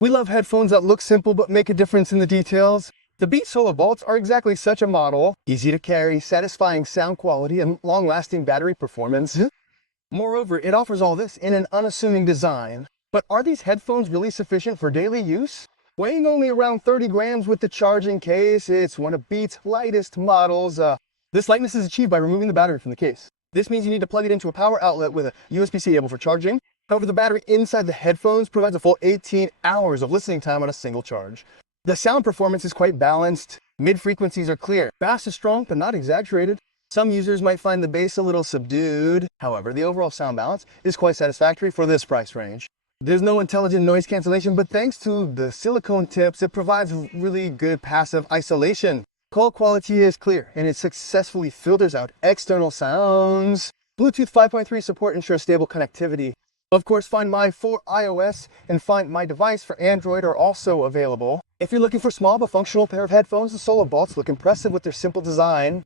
We love headphones that look simple but make a difference in the details. The Beats Solo Vaults are exactly such a model. Easy to carry, satisfying sound quality, and long-lasting battery performance. Moreover, it offers all this in an unassuming design. But are these headphones really sufficient for daily use? Weighing only around 30 grams with the charging case, it's one of Beats' lightest models. This lightness is achieved by removing the battery from the case. This means you need to plug it into a power outlet with a USB-C cable for charging. However, the battery inside the headphones provides a full 18 hours of listening time on a single charge. The sound performance is quite balanced. Mid-frequencies are clear. Bass is strong, but not exaggerated. Some users might find the bass a little subdued. However, the overall sound balance is quite satisfactory for this price range. There's no intelligent noise cancellation, but thanks to the silicone tips, it provides really good passive isolation. Call quality is clear, and it successfully filters out external sounds. Bluetooth 5.3 support ensures stable connectivity. Of course, Find My for iOS and Find My Device for Android are also available. If you're looking for a small but functional pair of headphones, the Solo Vaults look impressive with their simple design.